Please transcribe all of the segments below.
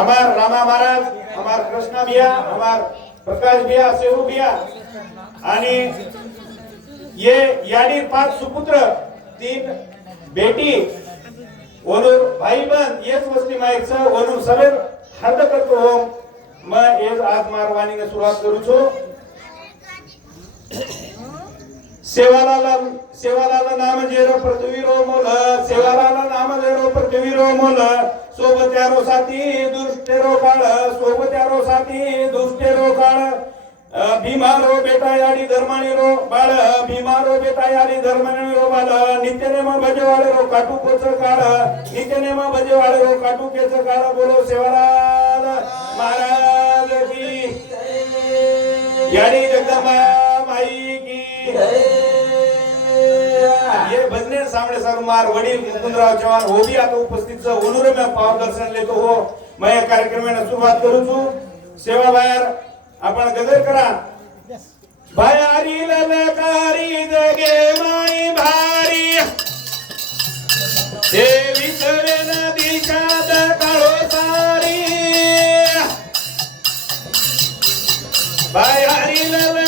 हमार रामा महाराज हमार कृष्णा भैया हमार प्रकाश भैया सेहू भैया आणि ये यानी पाच सुपुत्र तीन बेटी वनूर भाई बन येच वस्ती माईकचं वनूर सगळे हद्द करतो हो. मग येच आज मारवाणीने सुरुवात करू छो. सेवालाला सेवालाला नाम जेरो पृथ्वी रो मोल सेवालाला नाम जेरो पृथ्वी रो मोल सोबत्या साथी दुष्टे रोकाळ सोबत्या साथी दुष्टे काळ भीमा भीमारो बेटा याडी धर्माणी रो बाळ. भीमारो बेटा याडी धर्माणी रो बाळ. नित्यनेम भजवाळे रो काटू कोच काळ. नित्यनेम भजवाळे रो काटू केच काळ. बोलो सेवालाल महाराज की. याडी जगदंबा माई की. सांबळे सर मार वडील मुकुंदराव चव्हाण हो भी आता उपस्थित छ ओनूर पाव दर्शन लेतो. हो मैं या कार्यक्रमाला सुरुवात करू छु सेवा बाहेर आपण गजर करा भयारी ललकारी जगे माई भारी. देवी सवेन दिशात काळो सारी. भयारी ललकारी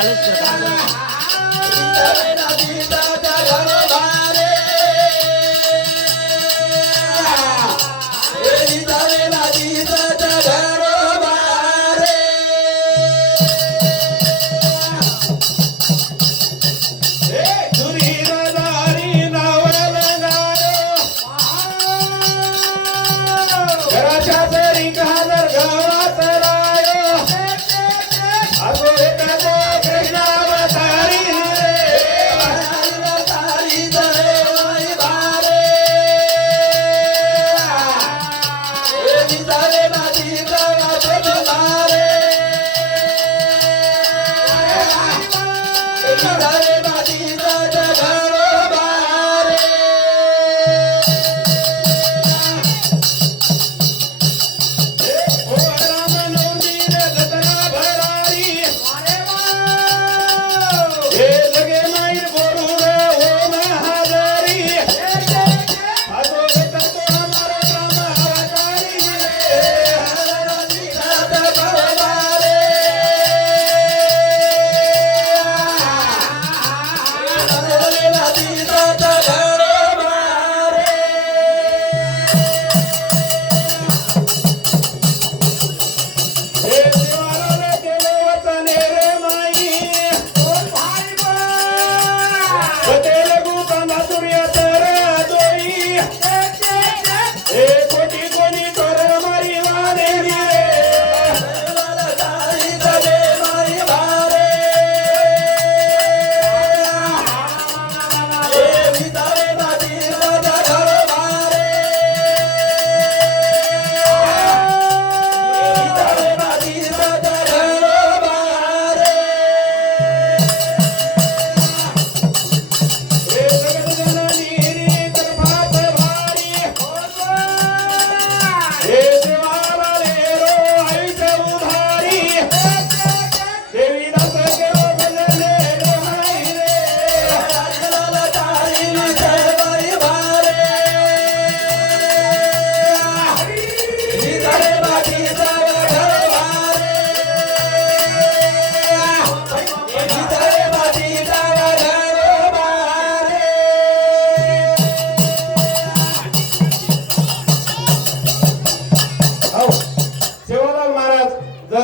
அழைச்சிருக்காங்க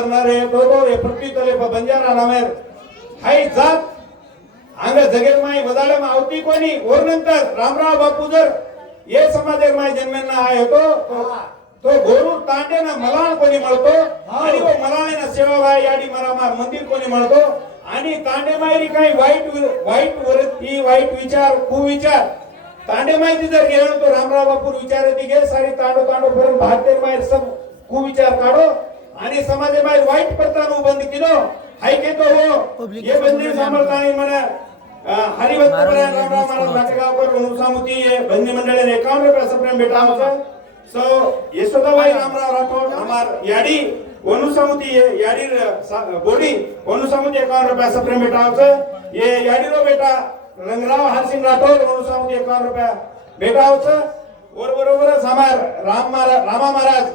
मेरा नामेर. हाय जात अंग जगेर माई बदाले आवती कोणी? और नंतर रामराव बापू जर ये समाजेर माई जन्मेंना आहे तो तो- तो गोरू तांडे ना मलाळ कोणी म्हणतो आणि वो मलाळ ना सेवाबाई याडी मरामार मंदिर कोणी म्हणतो आणि तांडे मायरी काही वाईट वाईट वृत्ती वाईट विचार कुविचार. तांडे माहिती जर गेलो तो रामराव बापूर विचार येते गे सारी तांडो तांडो पर्यंत भारतीय माहेर सब कुविचार काढो. आणि समाजे माहेर वाईट पत्रानं बंद केलो. हाय के तो हो. ये बंदी सांभाळताना म्हणा. हरिभक्त पर्यंत रामराव महाराज भाटेगावकर वंशामुती ये बंदी मंडळ एकावन्न रुपये सप्रेम भेटा आमचं. सो यशोदाबाई रामराव राठोड हमार याडी वनुसामुती ये याडी बोडी वनुसामुती एकावन्न रुपये सप्रेम भेटा आमचं. ये याडी रो बेटा रंगराव हरसिंग राठोड वनुसामुती एकावन्न रुपये भेटा आमचं. वर बरोबरच हमार राम महाराज रामा महाराज.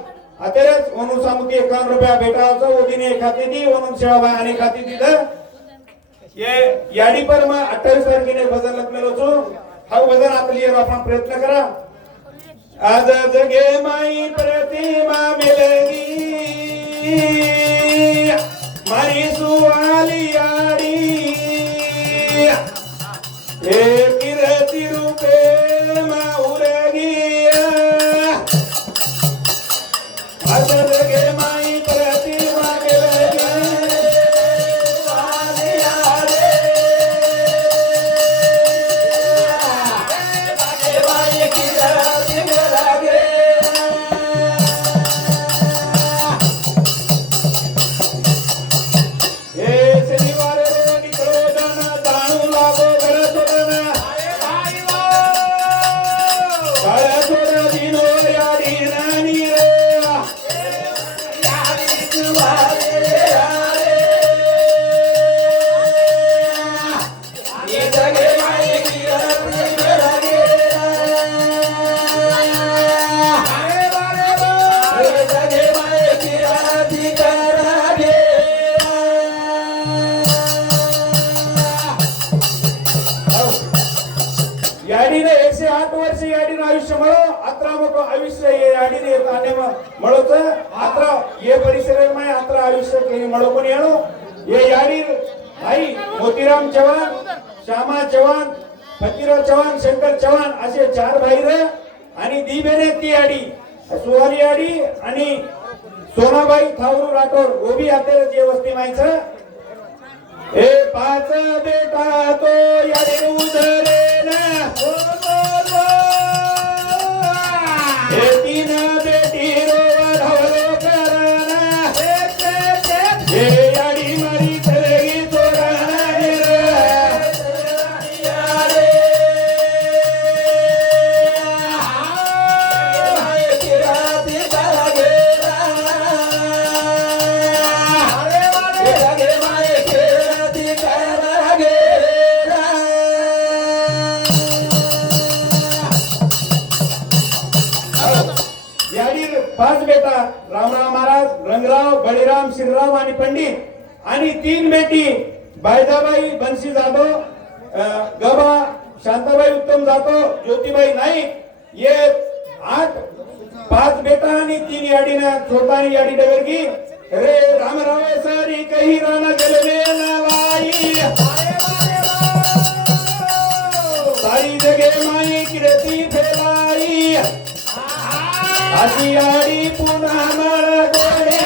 अतेरच वनू सामुती एकावन्न रुपया भेटावचं ओदिने खाते दी वनून सेवाबाई आणि खाते तिथं ये याडी पर मग अठ्ठावीस तारखेने भजन लग्न छो हा भजन आपली आपण प्रयत्न करा. आज जगे माई प्रतिमा मिलगी मारी सुवाली याडी हे किरती मोतीराम चव्हाण श्यामा चव्हाण फकीरराव चव्हाण शंकर चव्हाण असे चार भाई आणि दिबेने ती आडी सुहारी आडी आणि सोनाबाई थावरू राठोड गोबी आता जे वस्ती माहिती हे पाच बेटा तो याडे उधरे ना हो, हो, हो. शांताबाई उत्तम जाधव ज्योतिबाई नाईक ये आठ पाच बेटा आणि तीन याडीनं छोटा आणि याडी डबरगी. रे रामराव सारी काही राणा गलवे नावाई सारी जगे माई किरती फेलाई. आशियाडी पुन्हा मला गोडे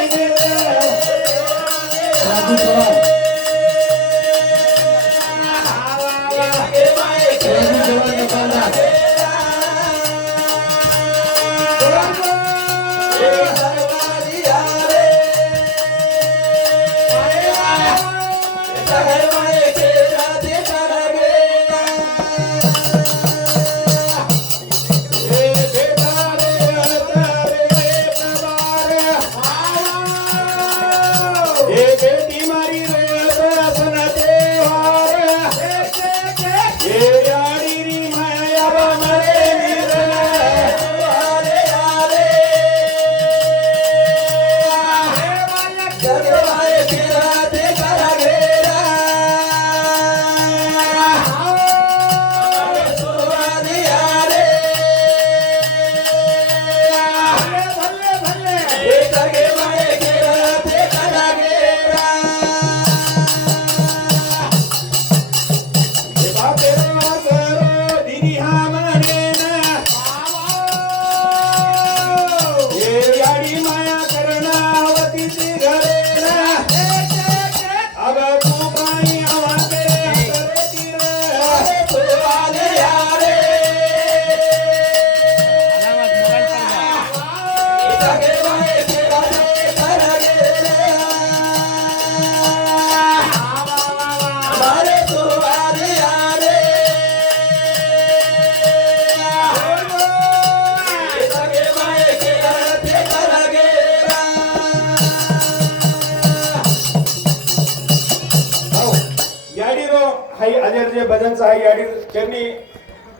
जे भजन साहेब याडी त्यांनी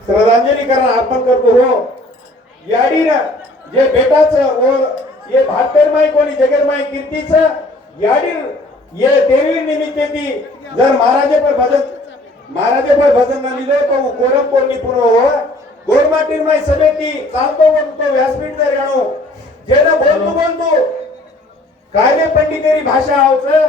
श्रद्धांजली करणं अर्पण करतो हो. याडीनं जे बेटाचं व ये भाकर माई कोणी जगर माई कीर्तीचं याडी ये देवी निमित्त ती जर महाराजे पर भजन महाराजे पर भजन न लिहिलं तो कोरम कोणी पूर्ण हो. गोरमाटी माई सभेती चालतो बोलतो व्यासपीठ जर गाणो जे बोलतो बोलतो कायदे पंडितेरी भाषा आवचं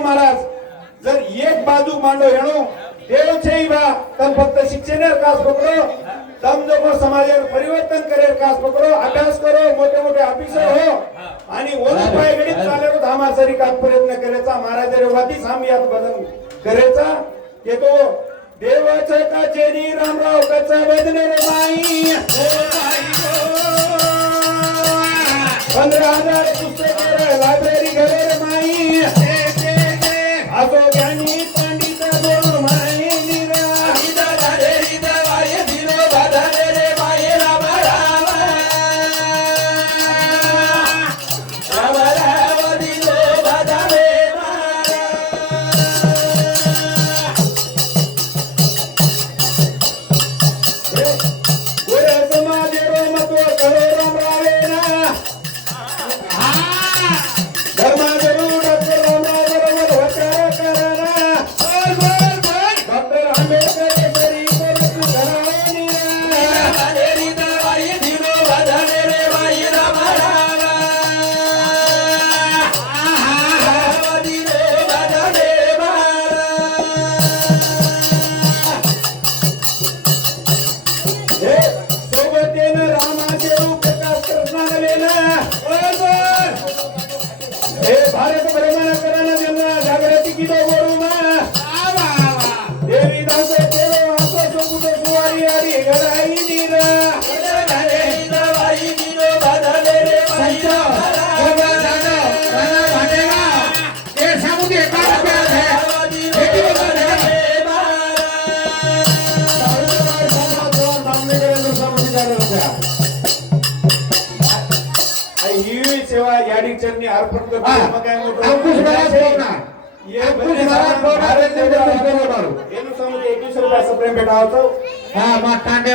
महाराज जर एक बाजू मांडो येणो देव बा. तब फक्त शिक्षण कास पकडो तम समाज परिवर्तन करेल कास पकडो अभ्यास करो मोठे मोठे ऑफिसर हो. आणि धामासरी का प्रयत्न करायचा महाराज रेवाती सामियात बदल करायचा. येतो. देवाचं का जेनी रामराव कचा बदन रे माई. पंधरा हजार पुस्तके लायब्ररी घरे रे माई. असो ज्ञानी याडी चरणी अर्पण करतो हा. मग काय मोठं अंकुश महाराज बोलना. ये अंकुश बंदी महाराज बोलना. भारत देशात एनु समजे एकवीस रुपया प्रेम